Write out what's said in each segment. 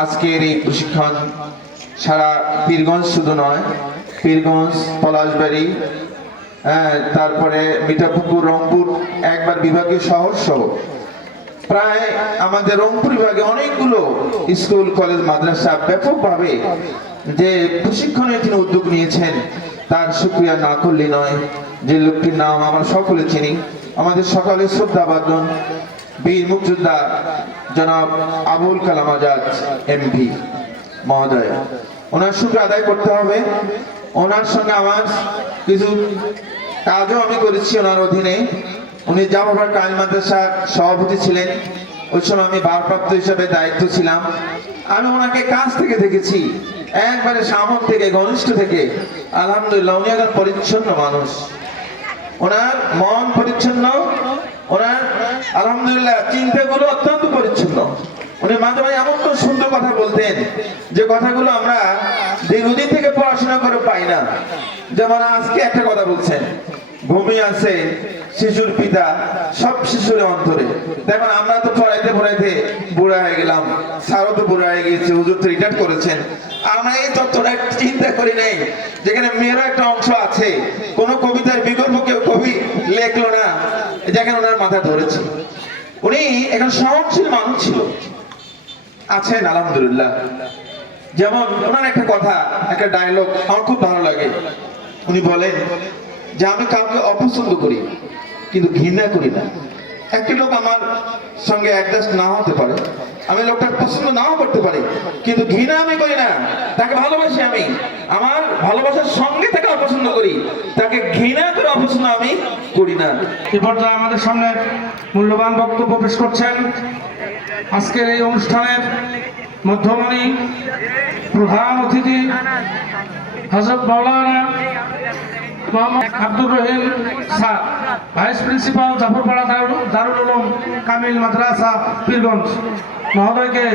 আজকের এই প্রশিক্ষণ সারা পীরগঞ্জ শুধু নয় পীরগঞ্জ পলাশবাড়ি হ্যাঁ, তারপরে মিঠাপুকুর রংপুর একবার বিভাগীয় শহর সহ। প্রায় আমাদের রংপুর বিভাগে অনেকগুলো স্কুল কলেজ মাদ্রাসা ব্যাপকভাবে যে প্রশিক্ষণের তিনি উদ্যোগ নিয়েছেন তার সুক্রিয়া না করলে নয়। যে লোকটির নাম আমরা সকলে চিনি। আমাদের সকালে শ্রদ্ধা বাদন বীর মুক্তিযোদ্ধা জনাব আবুল কালাম আজাদ এমপি মহোদয়। ওনার শুক্র আদায় করতে হবে। ওনার সঙ্গে আমার কিছু কাজও আমি করেছি ওনার অধীনে। উনি জামাফার কাল মাদ্রাসার সভাপতি ছিলেন। ওই সময় আমি ভারপ্রাপ্ত হিসাবে দায়িত্ব ছিলাম। আমি ওনাকে কাছ থেকে দেখেছি। একবারে সামন থেকে, ঘনিষ্ঠ থেকে। আলহামদুলিল্লাহ, উনি একজন পরিচ্ছন্ন মানুষ। ওনার মন পরিচ্ছন্ন ওনার আলহামদুলিল্লাহ চিন্তাগুলো অত্যন্ত পরিচ্ছন্ন। উনি মাঝে মাঝে এমন কোনো সুন্দর কথা বলতেন যে কথাগুলো আমরা দীর্ঘদিন থেকে পড়াশোনা করে পাই না। যেমন আজকে একটা কথা বলছেন ঘুমিয়ে আছে, শিশুর পিতা, সব শিশুর অন্তরে। দেখুন, আমরা তো পড়াইতে পড়াইতে বুড়া হয়ে গেলাম, স্যারও তো বুড়া হয়ে গিয়েছে, হুজুর তো রিটায়ার করেছেন। আমরা এই তত্ত্বটা চিন্তা করি নাই, যেখানে মেয়েরও একটা অংশ আছে। কোন কবিতার বিকল্প কেউ কবি লেখলো না। যেখানে ওনার মাথা ধরেছে। উনি এখন সহনশীল মানুষ ছিল। আছেন, আলহামদুলিল্লাহ। যেমন ওনার একটা কথা, একটা ডায়লগ আমার খুব ভালো লাগে। উনি বলেন যে, আমি কাউকে অপছন্দ করি, কিন্তু ঘৃণা করি না। একটি লোক আমার সঙ্গে অ্যাডজাস্ট না হতে পারে, আমি লোকটার পছন্দ নাও করতে পারি, কিন্তু ঘৃণা আমি করি না, তাকে ভালোবাসি আমি, আমার ভালোবাসার সঙ্গে তাকে অপছন্দ করি, তাকে ঘৃণা করে অপছন্দ আমি করি না। এ পর্যায়ে আমাদের সামনে মূল্যবান বক্তব্য পেশ করছেন আজকের এই অনুষ্ঠানের মধ্যমণি প্রধান অতিথি, Hazrat Maulana Abdur Rahim sir, vice principal Jafarpara Darul Kamil Madrasa, Pirganj. মহোদয়কে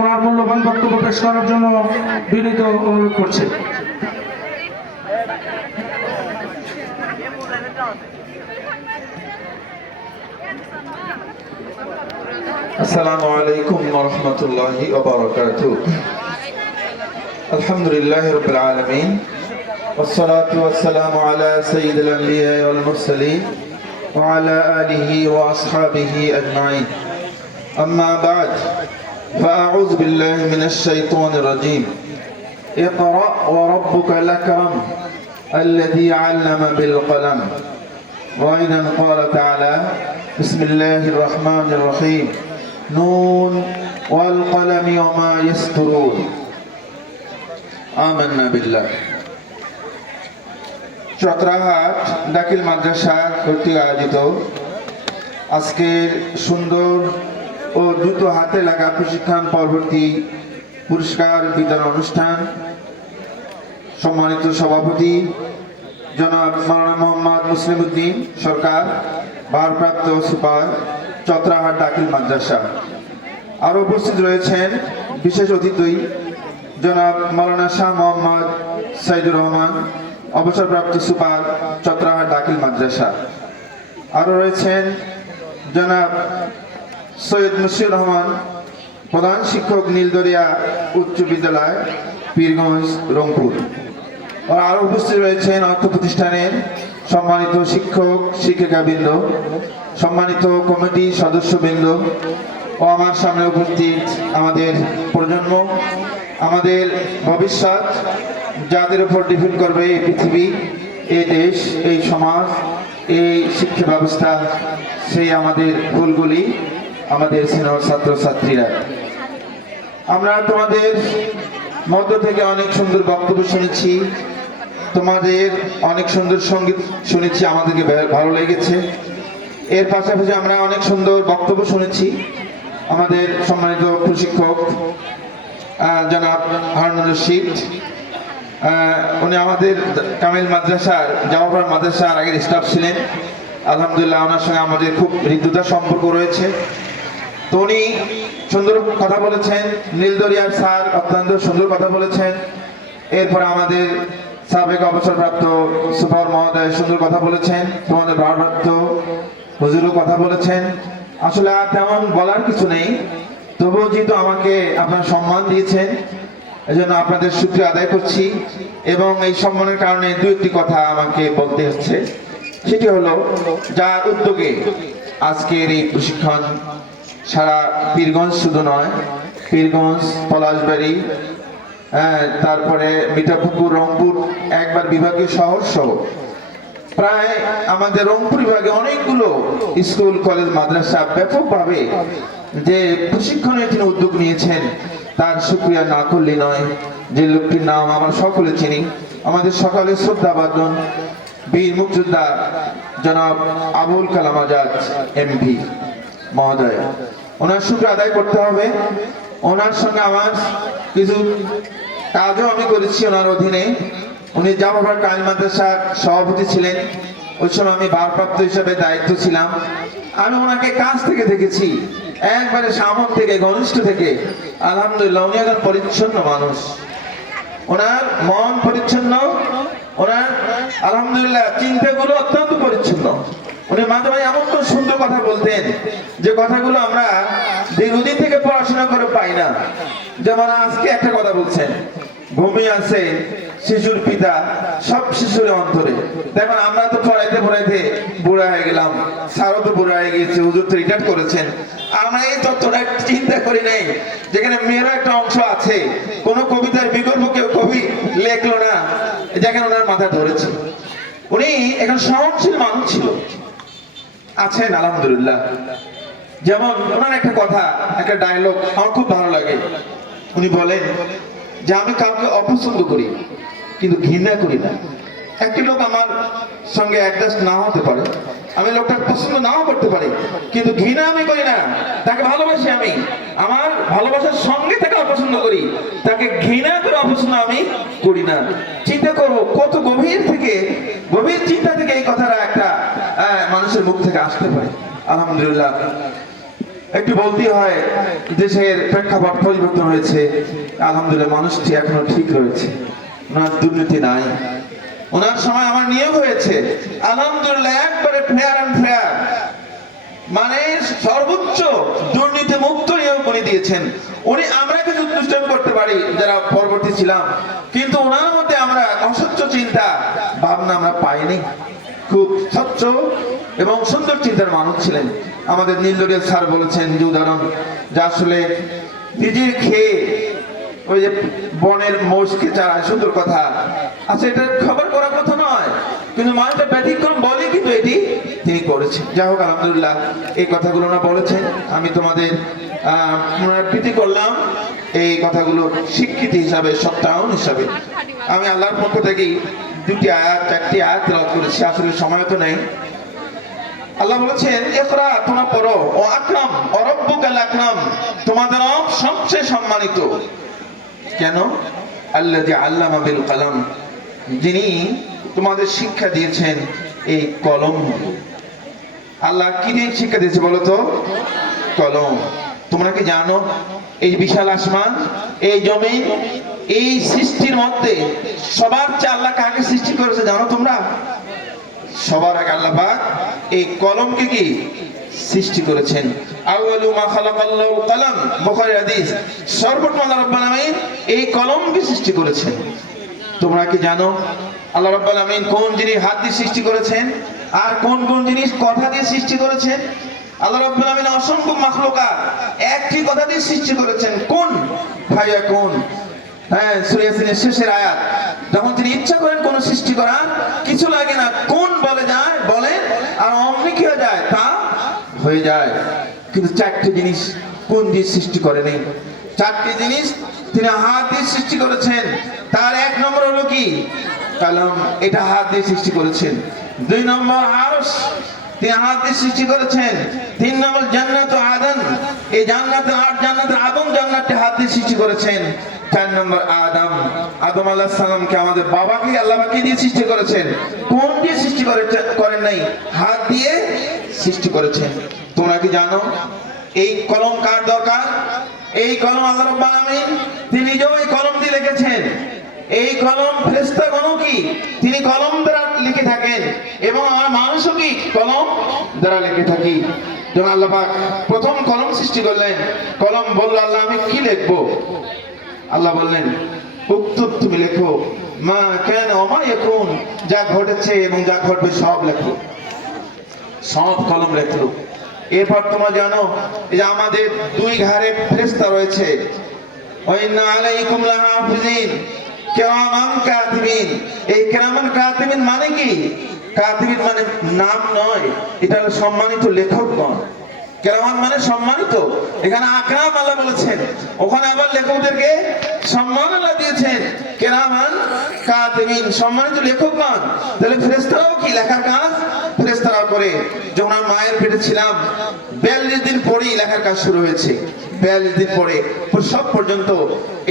ওনার মূল্যবান বক্তব্য পেশ করার জন্য বিনীত অনুরোধ আসসালামু আলাইকুম আলহামদুলিল্লাহ রবিল আলমিন। والصلاة والسلام على سيد الأنبياء والمرسلين وعلى آله وأصحابه أجمعين. أما بعد فأعوذ بالله من الشيطان الرجيم. اقرأ وربك الأكرم الذي علم بالقلم. وأيضا قال تعالى بسم الله الرحمن الرحيم. نون والقلم وما يسطرون آمنا بالله. চত্রাহাট দাখিল মাদ্রাসা কর্তৃক আয়োজিত। আজকের সুন্দর ও দ্রুত হাতে লাগা প্রশিক্ষণ পরবর্তী পুরস্কার বিতরণ অনুষ্ঠান। সম্মানিত সভাপতি জনাব মাওলানা মোহাম্মদ মুসলিম উদ্দিন সরকার, ভারপ্রাপ্ত সুপার চত্রাহাট দাখিল মাদ্রাসা। আরও উপস্থিত রয়েছেন বিশেষ অতিথি জনাব মাওলানা শাহ মোহাম্মদ সাইদুর রহমান অবসরপ্রাপ্ত সুপার চত্রাহাট দাখিল মাদ্রাসা। আরও রয়েছেন জনাব সৈয়দ মুশিউর রহমান, প্রধান শিক্ষক নীলদরিয়া উচ্চ বিদ্যালয়, পীরগঞ্জ, রংপুর। আর আরও উপস্থিত রয়েছেন অর্থ প্রতিষ্ঠানের সম্মানিত শিক্ষক, শিক্ষিকাবৃন্দ, সম্মানিত কমিটি সদস্যবৃন্দ ও আমার সামনে উপস্থিত আমাদের প্রজন্ম, আমাদের ভবিষ্যৎ যাদের উপর ডিপেন্ড করবে এই পৃথিবী, এই দেশ, এই সমাজ, এই শিক্ষা ব্যবস্থা, সেই আমাদের ভুলগুলি আমাদের সিনিয়র ছাত্রছাত্রীরা। আমরা তোমাদের মধ্য থেকে অনেক সুন্দর বক্তব্য শুনেছি, তোমাদের অনেক সুন্দর সংগীত শুনেছি, আমাদেরকে ভালো লেগেছে। এর পাশাপাশি আমরা অনেক সুন্দর বক্তব্য শুনেছি, আমাদের সম্মানিত প্রশিক্ষক জনাব হারুন রশিদ। উনি আমাদের কামিল মাদ্রাসার জামাপাড়া মাদ্রাসার আগের স্টাফ ছিলেন। আলহামদুলিল্লাহ, ওনার সঙ্গে আমাদের খুব হৃদ্যতার সম্পর্ক রয়েছে। তো উনি সুন্দর কথা বলেছেন, নীলদরিয়ার স্যার অত্যন্ত সুন্দর কথা বলেছেন। এরপর আমাদের সাবেক অবসরপ্রাপ্ত সুপার মহোদয় সুন্দর কথা বলেছেন তোমাদের ভারপ্রাপ্ত হুজুরও কথা বলেছেন। আসলে আর তেমন বলার কিছু নেই, তবুও যেহেতু আমাকে আপনার সম্মান দিয়েছেন এজন্য আপনাদের শুক্রিয়া আদায় করছি এবং এই সম্মানের কারণে দু একটি কথা আমাকে বলতে হচ্ছে। সেটি হলো যার উদ্যোগে আজকের এই প্রশিক্ষণ সারা পীরগঞ্জ শুধু নয় পীরগঞ্জ পলাশবাড়ি হ্যাঁ, তারপরে মিঠাপুকুর রংপুর একবার বিভাগীয় শহর সহ প্রায় আমাদের রংপুর বিভাগে অনেকগুলো স্কুল কলেজ মাদ্রাসা ব্যাপকভাবে যে প্রশিক্ষণের তিনি উদ্যোগ নিয়েছেন তার সুক্রিয়া না করলে নয় যে লোকটির নাম আমরা সকলে চিনি। আমাদের সকালে শ্রদ্ধাবাদন বীর মুক্তিযোদ্ধা জনাব আবুল কালাম আজাদ, এমপি মহোদয়। ওনার শুক্র আদায় করতে হবে। ওনার সঙ্গে আমার কিছু কাজও আমি করেছি ওনার অধীনে। উনি জামাবার কালী মাদ্রাসার সভাপতি ছিলেন। ওই সময় আমি ভারপ্রাপ্ত হিসেবে দায়িত্ব ছিলাম। আমি ওনাকে কাছ থেকে দেখেছি। একবারে সামন থেকে, ঘনিষ্ঠ থেকে। আলহামদুলিল্লাহ, উনি একজন পরিচ্ছন্ন মানুষ। ওনার মন পরিচ্ছন্ন। ওনার আলহামদুলিল্লাহ, চিন্তাগুলো অত্যন্ত পরিচ্ছন্ন। উনি মাঝে মাঝে এমন কোন সুন্দর কথা বলতেন যে কথাগুলো আমরা দীর্ঘদিন থেকে পড়াশোনা করে পাই না। যেমন আজকে একটা কথা বলছেন। ঘুমিয়ে আছে, শিশুর পিতা, সব শিশুর অন্তরে। দেখুন, আমরা তো পড়াইতে পড়াইতে বুড়া হয়ে গেলাম। স্যারও তো বুড়া হয়ে গিয়েছে, হুজুর তো রিটায়ার করেছেন। আমরা এই তত্ত্বটা চিন্তা করি নাই। যেখানে মেয়েরও একটা অংশ আছে, কোন কবিতার বিকল্প কেউ কবি লেখলো না, যেখানে ওনার মাথা ধরেছে। উনি এখন সহনশীল মানুষ ছিল। আছেন, আলহামদুলিল্লাহ। যেমন, ওনার একটা কথা, একটা ডায়লগ আমার খুব ভালো লাগে। উনি বলেন যে আমি কাউকে অপছন্দ করি, কিন্তু ঘৃণা করি না। একটি লোক আমার সঙ্গে অ্যাডজাস্ট না হতে পারে, আমি লোকটা পছন্দ নাও করতে পারি, কিন্তু ঘৃণা আমি করি না। তাকে ভালোবাসি আমি। আমার ভালোবাসার সঙ্গে তাকে অপছন্দ করি। তাকে ঘৃণা করে অপছন্দ আমি করি না। চিন্তা করব কত গভীর থেকে, গভীর চিন্তা থেকে এই কথাটা একটা মানুষের মুখ থেকে আসতে পারে। আলহামদুলিল্লাহ। একটু বলতে হয়, দেশের প্রেক্ষাপট পরিবর্তন হয়েছে। আলহামদুলিল্লাহ, মানুষটি এখনও ঠিক রয়েছে। ওনার দুর্নীতি নাই। ওনার সময় আমার নিয়োগ হয়েছে। আলহামদুলিল্লাহ, একবারে ফেয়ার অ্যান্ড ফেয়ার মানে সর্বোচ্চ দুর্নীতি মুক্ত নিয়োগ উনি দিয়েছেন। উনি, আমরা কিছু দুষ্টামি করতে পারি, যারা পরবর্তী ছিলাম। কিন্তু ওনার মধ্যে আমরা অসচ্ছ চিন্তা, ভাবনা আমরা পাইনি। খুব স্বচ্ছ এবং সুন্দর চিন্তার মানুষ ছিলেন। আমাদের নীলদরিয়া স্যার বলেছেন যে উদাহরণ যা আসলে নিজের খেয়ে ওই যে বনের মোষকে চায় সুন্দর কথা। আচ্ছা এটা খবর করার কথা নয়, কিন্তু মানুষটা ব্যতিক্রম বলে কিন্তু এটি তিনি করেছেন। যাই হোক, আলহামদুলিল্লাহ, এই কথাগুলো ওনারা বলেছেন। আমি তোমাদের পুনরাবৃত্তি করলাম এই কথাগুলো স্বীকৃতি হিসাবে, সত্যায়ন হিসাবে। আমি আল্লাহর পক্ষ থেকেই দুটি আয়াত চারটি আয়াত করেছি। আসলে সময় তো নেই। আল্লাহ বলেছেন, ইকরা তোমরা পড়ো। ও আকরাম আকরাম, তোমাদের সবচেয়ে সম্মানিত। কেন? বিল কালাম, যিনি তোমাদের শিক্ষা দিয়েছেন এই কলম। আল্লাহ কি দিয়ে শিক্ষা দিয়েছে বলো তো? কলম। তোমরা কি জানো, এই বিশাল আসমান, এই জমি এই সৃষ্টির মধ্যে সবার চেয়ে আল্লাহ কাকে সৃষ্টি করেছে জানো তোমরা? সবার আগে আল্লাহ পাক এই কলমকে কি সৃষ্টি করেছেন? আউয়ালু মা খালাকাল্লাহু কলম বুখারী হাদিস। সর্বপ্রথম আল্লাহ রাব্বুল আলামিন এই কলমকে সৃষ্টি করেছেন। তোমরা কি জানো আল্লাহ রাব্বুল আলামিন কোন জিনিস হাত দিয়ে সৃষ্টি করেছেন আর কোন কোন জিনিস কথা দিয়ে সৃষ্টি করেছেন? আল্লাহ রাব্বুল আলামিন অসংখ্য মাখলুকাত একটি কথা দিয়ে সৃষ্টি করেছেন। কোন? ভাইয়া, কোন? হ্যাঁ সূরা ইয়াসিনের শেষের আয়াত। যখন তিনি ইচ্ছা করেন কোন সৃষ্টি করার, কিছু লাগে না। কোন বলে যায়, বলে, আর অমনি কি হয়ে যায়, তা হয়ে যায়। কিন্তু চারটি জিনিস কোন দিয়ে সৃষ্টি করেনি? চারটি জিনিস তিনি হাত দিয়ে সৃষ্টি করেছেন। তার এক নম্বর হলো কি? কালাম, এটা হাত দিয়ে সৃষ্টি করেছেন। দুই নম্বর আরশ, তিনি হাত দিয়ে সৃষ্টি করেছেন। তিন নম্বর জান্নাত আদন। এই জান্নাতের আট জান্নাত আদম জান্নাতটি হাত দিয়ে সৃষ্টি করেছেন। চার নম্বর আদম আদম আল্লাহ সালামকে আমাদের বাবাকে আল্লাহকে দিয়ে সৃষ্টি করেছেন। কোন দিয়ে সৃষ্টি করে করেন নাই? হাত দিয়ে সৃষ্টি করেছেন। তোমরা কি জানো? এই কলম কার দরকার? এই কলম আল্লাহ রাব্বুল আলামিন, তিনি নিজেও এই কলম দিয়ে লিখেছেন। এই কলম ফেরেশতা গণ কি? তিনি কলম দ্বারা লিখে থাকেন এবং আমার মানুষও কি কলম দ্বারা লিখে থাকি? যখন আল্লাহ পাক প্রথম কলম সৃষ্টি করলেন। কলম বলল, আল্লাহ, আমি কি লিখব? আল্লাহ বললেন উক্তুব তুমি লেখো, মা কেন অমা এখন যা ঘটেছে এবং যা ঘটবে সব লেখো। সব কলম লেখলো এরপর তোমরা জানো যে আমাদের দুই ঘাড়ে ফেরেশতা রয়েছে। এই কিরামান কাতিবিন মানে কি? কাতিবিন মানে নাম নয়, এটা সম্মানিত লেখক নয় কেরামান মানে সম্মানিত। এখানে আকরাম আল্লাহ বলেছেন। ওখানে আবার লেখকদেরকে সম্মান আল্লাহ দিয়েছেন। কেরামান কাতিবিন সম্মানিত লেখক নন তাহলে ফেরেশতারাও কি লেখার কাজ? ফেরেশতারাও করে। যখন আমি মায়ের পেটে ছিলাম, বিয়াল্লিশ দিন পরেই লেখার কাজ শুরু হয়েছে। বিয়াল্লিশ দিন পরে সব পর্যন্ত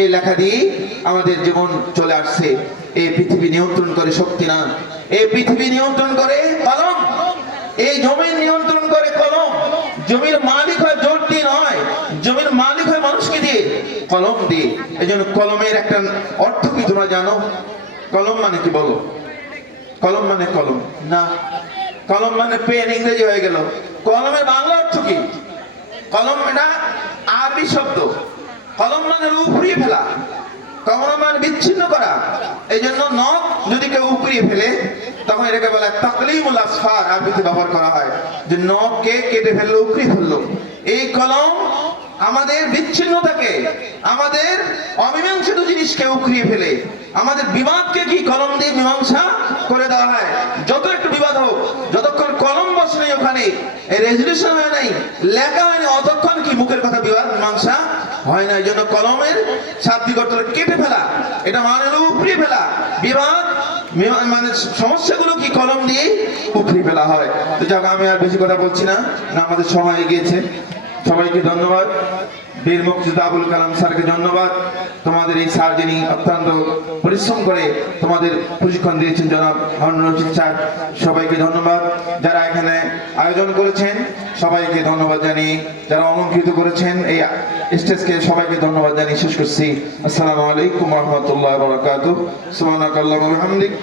এই লেখা দিয়ে আমাদের জীবন চলে আসছে। এই পৃথিবী নিয়ন্ত্রণ করে শক্তি না। এই পৃথিবী নিয়ন্ত্রণ করে কলম এই জমির নিয়ন্ত্রণ করে কলম জমির মালিক হয় জোর দিয়ে নয় জমির মালিক হয় মানুষকে দিয়ে কলম দিয়ে। এই জন্য কলমের একটা অর্থ কি তোমরা জানো? কলম মানে কি বলো? কলম মানে কলম। না। কলম মানে পেন, ইংরেজি হয়ে গেল। কলমের বাংলা অর্থ কি? কলম এটা আরবি শব্দ। কলম মানে উপড়িয়ে ফেলা। কলম মানে বিচ্ছিন্ন করা। এই জন্য নখ যদি কেউ উপড়িয়ে ফেলে, তখন এটাকে বলে তাকলিমুল আসফার, আরবিতে ব্যবহার করা হয়। যে নখকে কেটে ফেলল উপড়িয়ে ফেলল। এই কলম আমাদের বিচ্ছিন্নতাকে, আমাদের অমীমাংসিত জিনিসকে উখড়িয়ে ফেলে, আমাদের বিবাদকে কি কলম দিয়ে মীমাংসা করে দেওয়া হয়? যত একটু বিবাদ হোক, যতক্ষণ কলম বসে নেই ওখানে রেজলিউশন হয় নাই, লেখা হয়নি, অতক্ষণ কি মুখের কথা বিবাদ, মীমাংসা হয় না। এই জন্য কলমের শাব্দিক অর্থ কেটে ফেলা, এটা মানে হলো উপড়িয়ে ফেলা। বিবাদ মানে সমস্যাগুলো কি কলম দিয়ে উপড়িয়ে ফেলা হয়? তো যাক, আমি আর বেশি কথা বলছি না আমাদের সময় এগিয়েছে। সবাইকে ধন্যবাদ। বীর মুক্তিযোদ্ধা আবুল কালাম স্যারকে ধন্যবাদ। তোমাদের এই স্যার যিনি অত্যন্ত পরিশ্রম করে তোমাদের প্রশিক্ষণ দিয়েছেন জনাব হরনুরশিদ স্যার, সবাইকে ধন্যবাদ। যারা এখানে আয়োজন করেছেন, সবাইকে ধন্যবাদ জানিয়ে যারা অলঙ্কৃত করেছেন এই স্টেজকে সবাইকে ধন্যবাদ জানিয়ে শেষ করছি। আসসালামু আলাইকুম রহমতুল্লাহ বরকাত বিহামদিক।